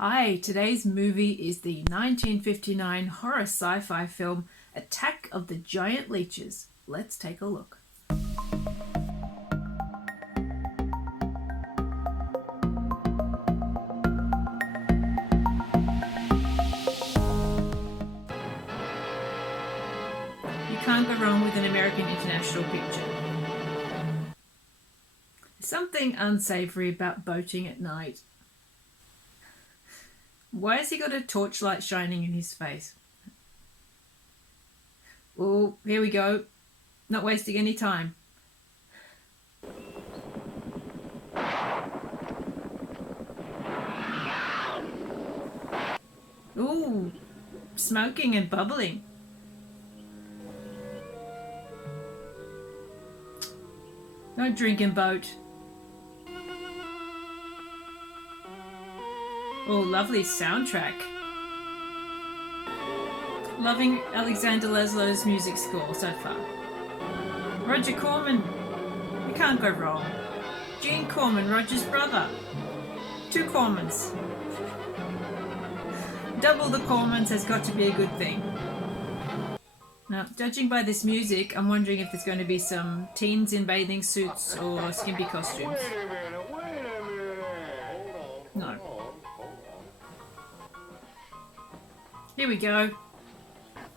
Hi, today's movie is the 1959 horror sci-fi film Attack of the Giant Leeches. Let's take a look. You can't go wrong with an American international picture. There's something unsavory about boating at night. Why has he got a torchlight shining in his face? Oh, here we go. Not wasting any time. Ooh, smoking and bubbling. No drinking boat. Oh, lovely soundtrack. Loving Alexander Laszlo's music score so far. Roger Corman. You can't go wrong. Gene Corman, Roger's brother. 2 Cormans. Double the Cormans has got to be a good thing. Now, judging by this music, I'm wondering if there's going to be some teens in bathing suits or skimpy costumes. Wait a minute. No. Here we go.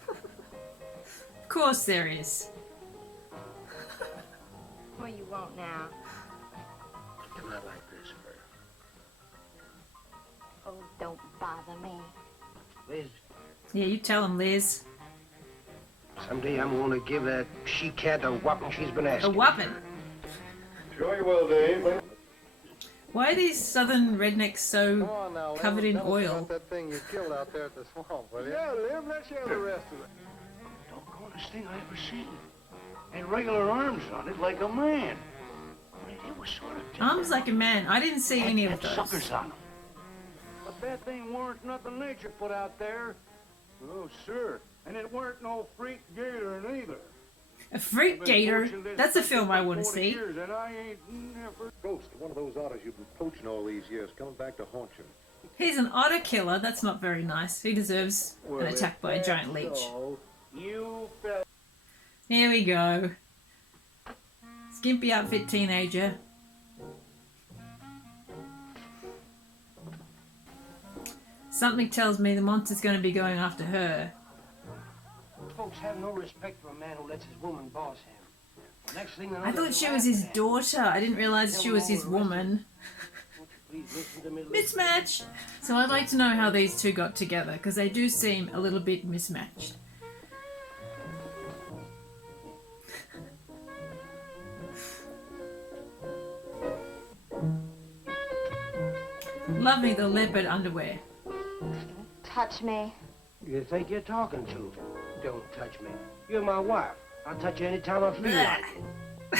Of course there is. What you want now? Can I like this for Oh, don't bother me. Liz, Yeah, you tell him, Liz. someday I'm going to give that she-cat a whopping she's been A asking. whopping. Sure you will, Dave. Why are these southern rednecks so Come on now, Lim, covered in tell us oil? about that thing you killed out there at the swamp, will you? Yeah, Lim, let's hear the rest of it. Doggone thing I ever seen. And regular arms on it like a man. I mean, it was sort of different. Arms like a man. I didn't see any of Had those. suckers on them. But that thing weren't nothing nature put out there. Oh, sir. And it weren't no freak gator neither. A freak gator? That's a film I want to see. Years, and I ain't never... Ghost, one of those otters you've been poaching all these years, coming back to haunt you. He's an otter killer. That's not very nice. He deserves an attack by a giant leech. So, you fell... Here we go. Skimpy outfit teenager. Something tells me the monster's going to be going after her. Folks have no respect for a man who lets his woman boss him. The next thing they know, I thought she was his daughter. I didn't realize she was his woman. Please listen to me. Mismatch! So I'd like to know how these two got together, because they do seem a little bit mismatched. Loving the leopard underwear. Touch me. You think you're talking to? Don't touch me. You're my wife. I'll touch you anytime I feel like it.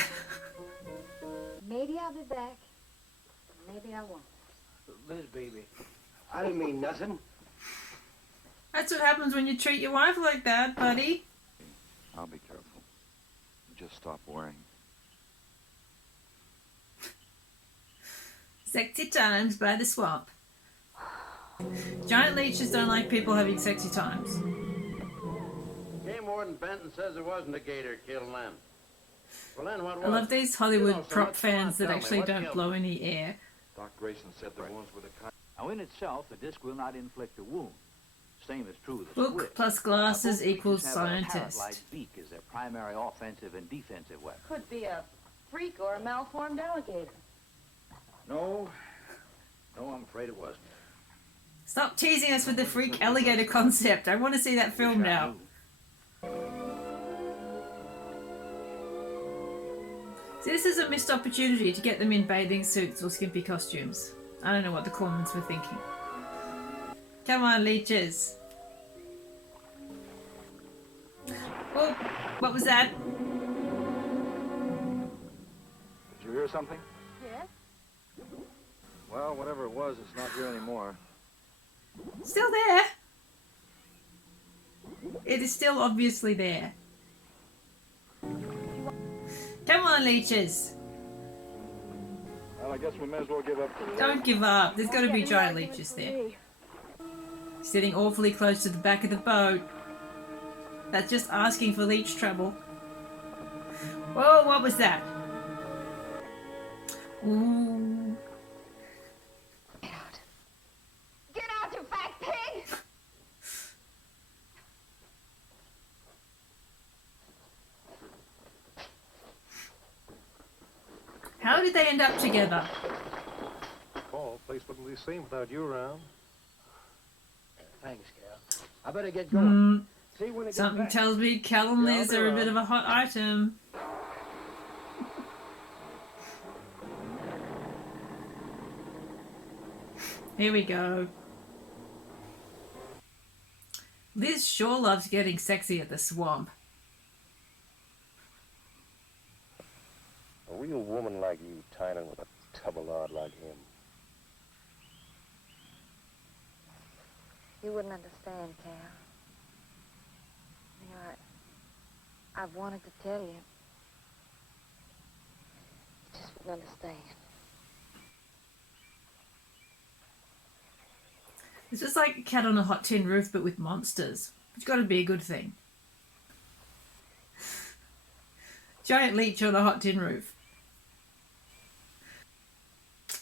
Maybe I'll be back. Maybe I won't. Liz, baby, I didn't mean nothing. That's what happens when you treat your wife like that, buddy. I'll be careful. Just stop worrying. Sexy times by the swamp. Giant leeches don't like people having sexy times. Game warden Benton says there wasn't a gator killed Len. Well, then what was I love these Hollywood You know, so prop much fans that fun. Tell me, actually what don't killed blow any air. Doc Greyson said the wounds were the kind. Now, in itself, the disc will not inflict a wound. Same is true of the Book squid. plus Now, glasses both equals leeches have a scientist. parrot-like beak as their primary offensive and defensive weapon. Could be a freak or a malformed alligator. No, I'm afraid it wasn't. Stop teasing us with the freak alligator concept. I want to see that film Wish I now. knew. See, this is a missed opportunity to get them in bathing suits or skimpy costumes. I don't know what the Cormans were thinking. Come on, leeches. Oh, what was that? Did you hear something? Yes? Well, whatever it was, it's not here anymore. Still there. It is still obviously there. Come on, leeches. Well, I guess we may as well give up. Don't give up. There's got to be giant leeches there. Sitting awfully close to the back of the boat. That's just asking for Leech trouble. Whoa, what was that? Ooh. Get out. Get out, you fat pig! How did they end up together? Paul, place wouldn't be the same without you around. Thanks, Cal. I better get going. See when it gets Something back. tells me Cal and Liz are a bit of a hot item. Here we go. Liz sure loves getting sexy at the swamp. A real woman like you tying in with a tubbalard like him. You wouldn't understand, Cal. You know, I've wanted to tell you. You just wouldn't understand. It's just like a cat on a hot tin roof, but with monsters. It's got to be a good thing. Giant leech on a hot tin roof.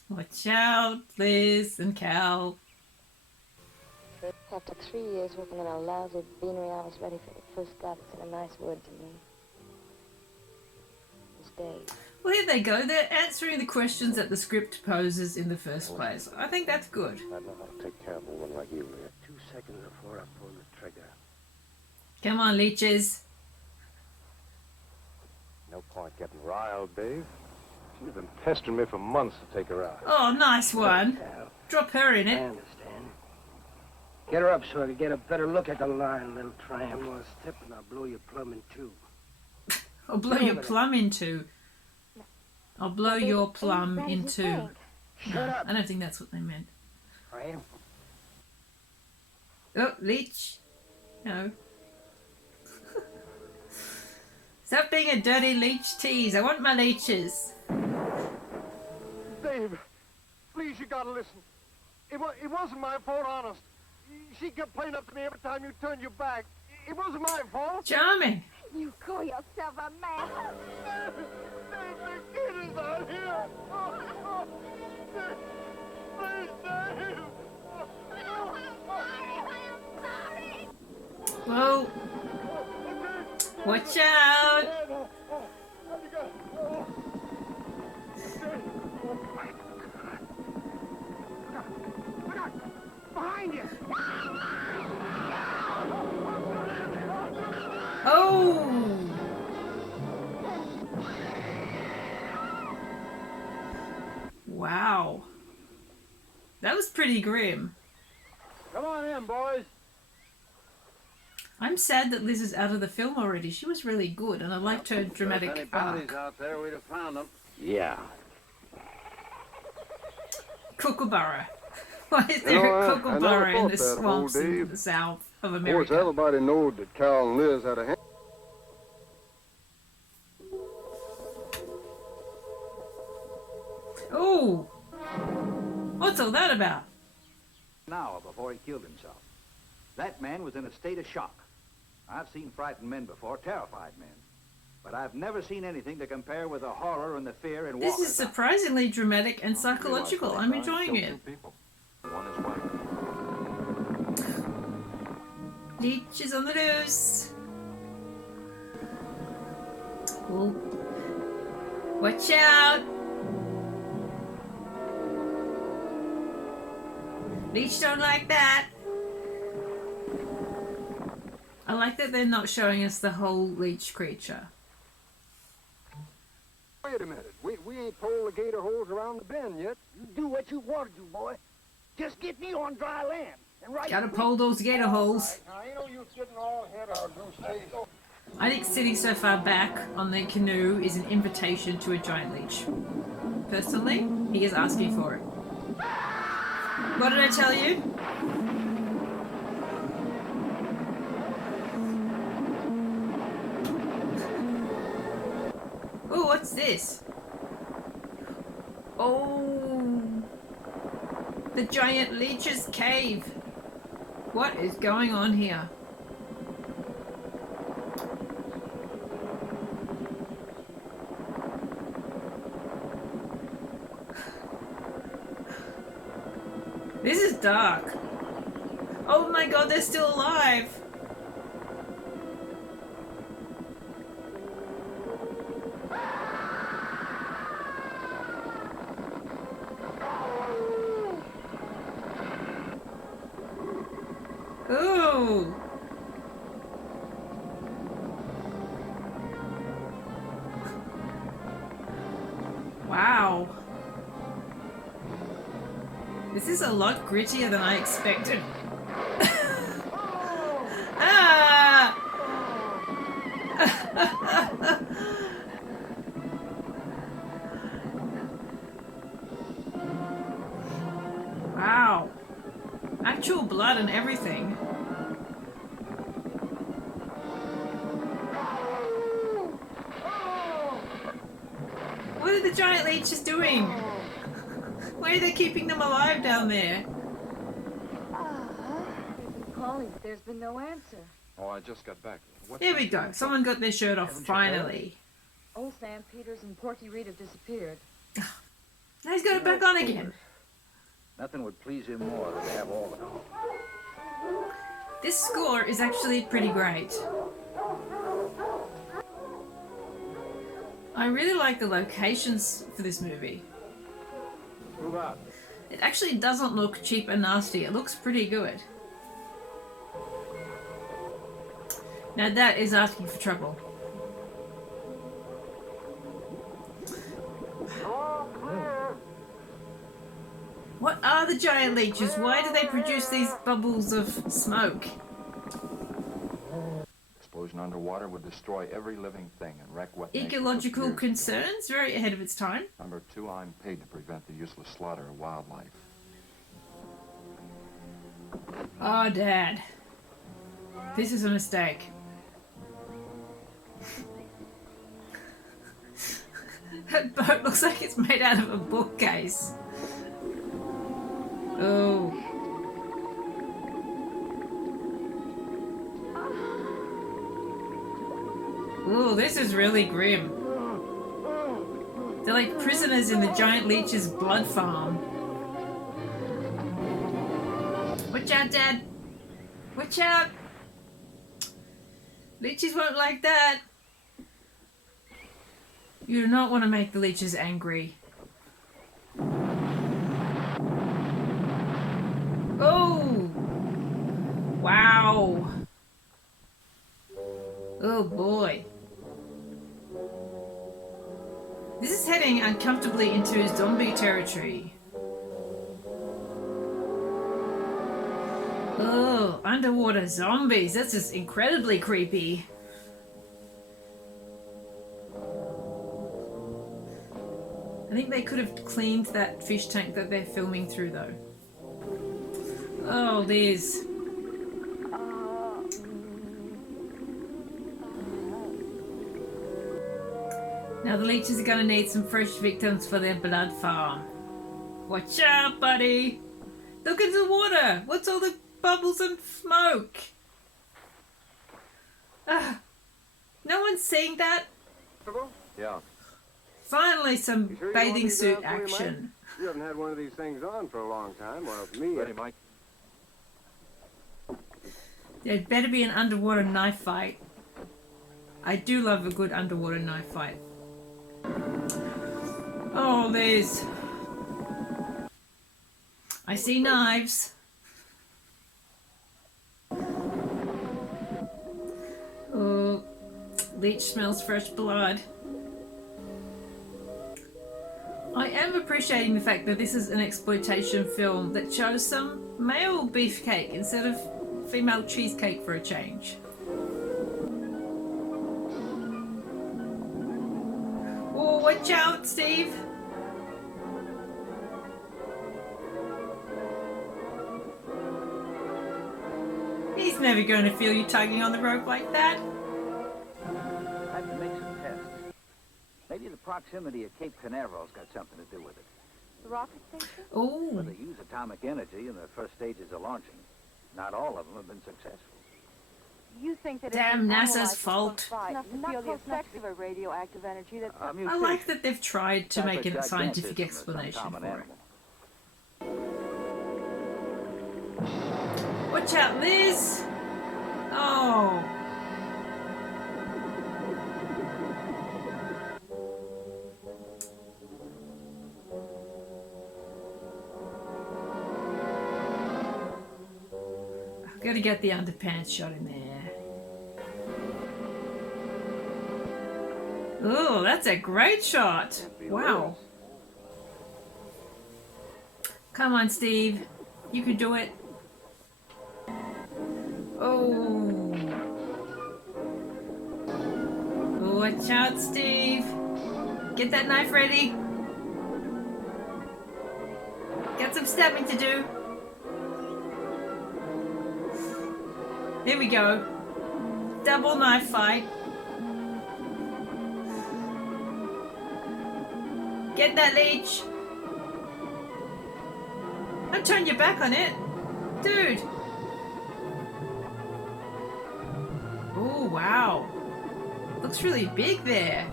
Watch out, Liz and Cal. After 3 years working in a lousy beanery, I was ready for the first guy that said a nice word to me. It was Dave. Well, here they go. They're answering the questions that the script poses in the first place. I think that's good. I know how to take care of a woman like you, Leah. 2 seconds before I pull the trigger. Come on, Leeches. No point getting riled, Dave, she's been pestering me for months to take her out. Oh, nice one. Cal, Drop her in I it. understand. Get her up so I can get a better look at the line, little tramp. One more step and I'll blow your plumb in two. I'll blow your plum in two. I'll blow your plum in two. Shut No, up, I don't think that's what they meant. tramp. Oh, Leech. No. Stop being a dirty Leech tease. I want my leeches. Dave, please, you gotta listen. It wasn't my fault, honest. She kept playing up to me every time you turned your back. It wasn't my fault. Charming. You call yourself a man? Dave, the kid is out here. Please, Dave. Whoa. Watch out. Behind you! Oh. Wow. That was pretty grim. Come on in, boys. I'm sad that Liz is out of the film already. She was really good, and I liked her dramatic If any bounties arc. out there, we'd have found them. Yeah. Kookaburra. Why is there a I never kookaburra in thought the that, swamps old in Dave. the south of Of course, America? everybody knowed that Cal and Liz had a hand. Oh! What's all that about? An hour before he killed himself. That man was in a state of shock. I've seen frightened men before, terrified men. But I've never seen anything to compare with the horror and the fear in This Walker's is eyes. surprisingly dramatic and psychological. I'm enjoying it. One is white. Leech is on the loose. Cool. Watch out! Leech don't like that. I like that they're not showing us the whole leech creature. Wait a minute. We ain't pulled the gator holes around the bend yet. You do what you want to do, boy. Just get me on dry land. And right Gotta pull those gator holes. Now, ain't no use getting all ahead of our goose chase. I think sitting so far back on the canoe is an invitation to a giant leech. Personally, he is asking for it. What did I tell you? Oh, what's this? Oh, the giant leech's cave. What is going on here? This is dark. Oh my god, they're still alive. Ooh. Wow. This is a lot grittier than I expected. Ah! Wow. Actual blood and everything. What are the giant leeches doing? Why are they keeping them alive down there? We've been calling, but there's been no answer. Oh, I just got back. What's There we go. Someone got their shirt off, finally. Old Sam Peters and Porky Reed have disappeared. Now he's got it back on again. Nothing would please him more than to have all of them. This score is actually pretty great. I really like the locations for this movie. Move out. It actually doesn't look cheap and nasty. It looks pretty good. Now that is asking for trouble. What are the giant leeches? Why do they produce these bubbles of smoke? Explosion underwater would destroy every living thing and wreck what makes it Ecological appear. concerns? Very ahead of its time. Number 2, I'm paid to prevent the useless slaughter of wildlife. Oh, Dad. This is a mistake. That boat looks like it's made out of a bookcase. Oh. Ooh, this is really grim. They're like prisoners in the giant leech's blood farm. Watch out, Dad! Watch out! Leeches won't like that. You do not want to make the leeches angry. Oh! Wow! Oh boy. This is heading uncomfortably into zombie territory. Oh, underwater zombies. That's just incredibly creepy. I think they could have cleaned that fish tank that they're filming through though. Oh, Liz. Now the leeches are gonna need some fresh victims for their blood farm. Watch out, buddy! Look at the water! What's all the bubbles and smoke? No one's seeing that? Yeah. Finally some You sure you want bathing me to suit go out for you, Mike? action. You haven't had one of these things on for a long time. Well, me... Ready, Mike? There'd better be an underwater knife fight. I do love a good underwater knife fight. Oh, Liz. I see knives. Oh, Leech smells fresh blood. I am appreciating the fact that this is an exploitation film that shows some male beefcake instead of female cheesecake for a change. Oh, watch out, Steve! He's never going to feel you tugging on the rope like that. I have to make some tests. Maybe the proximity of Cape Canaveral's got something to do with it. The rocket station? Oh, Well, they use atomic energy in the first stages of launching. Not all of them have been successful. You think that Damn, NASA's fault. Enough to feel the effects of a radioactive energy that... I like that they've tried to make a scientific Gigantism is explanation uncommon for it. animal. Watch out, Liz! Oh. I've got to get the underpants shot in there. Oh, that's a great shot. Wow. Come on, Steve. You can do it. Oh. Watch out, Steve. Get that knife ready. Got some stabbing to do. Here we go. Double knife fight. Get that, Leech. Don't turn your back on it. Dude. Oh, wow. Looks really big there.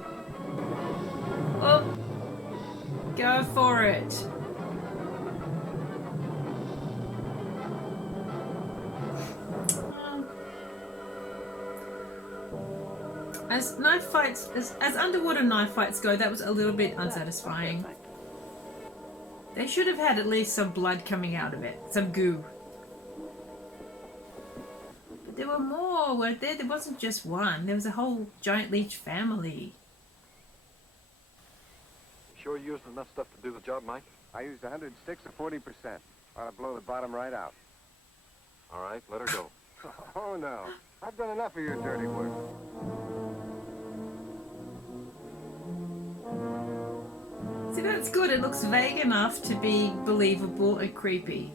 Oh. Go for it. As knife fights, as underwater knife fights go, that was a little bit unsatisfying. They should have had at least some blood coming out of it, some goo. But there were more, weren't there? There wasn't just one. There was a whole giant leech family. You sure you used enough stuff to do the job, Mike? I used 100 sticks or 40%. Ought to blow the bottom right out. All right, let her go. Oh, no. I've done enough of your dirty work. See, that's good. It looks vague enough to be believable and creepy.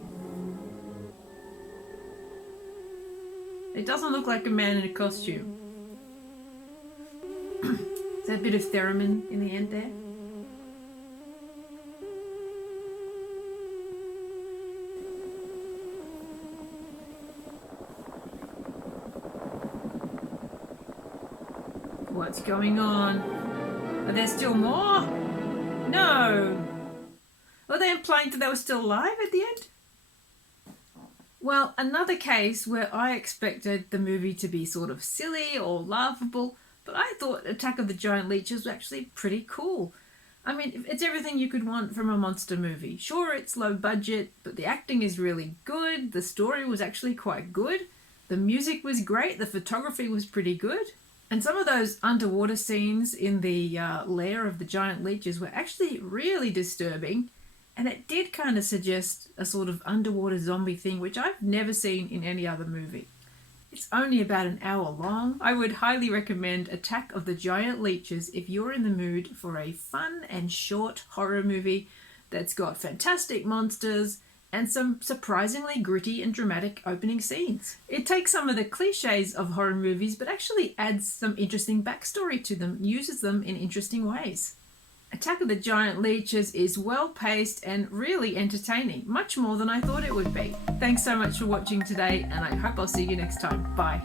It doesn't look like a man in a costume. Is there a bit of theremin in the end there? What's going on? Are there still more? No! Were they implying that they were still alive at the end? Well, another case where I expected the movie to be sort of silly or laughable, but I thought Attack of the Giant Leeches was actually pretty cool. I mean, it's everything you could want from a monster movie. Sure, it's low budget, but the acting is really good, the story was actually quite good, the music was great, the photography was pretty good. And some of those underwater scenes in the lair of the giant leeches were actually really disturbing. And it did kind of suggest a sort of underwater zombie thing, which I've never seen in any other movie. It's only about an hour long. I would highly recommend Attack of the Giant Leeches if you're in the mood for a fun and short horror movie that's got fantastic monsters and some surprisingly gritty and dramatic opening scenes. It takes some of the cliches of horror movies but actually adds some interesting backstory to them, uses them in interesting ways. Attack of the Giant Leeches is well paced and really entertaining, much more than I thought it would be. Thanks so much for watching today, and I hope I'll see you next time. Bye.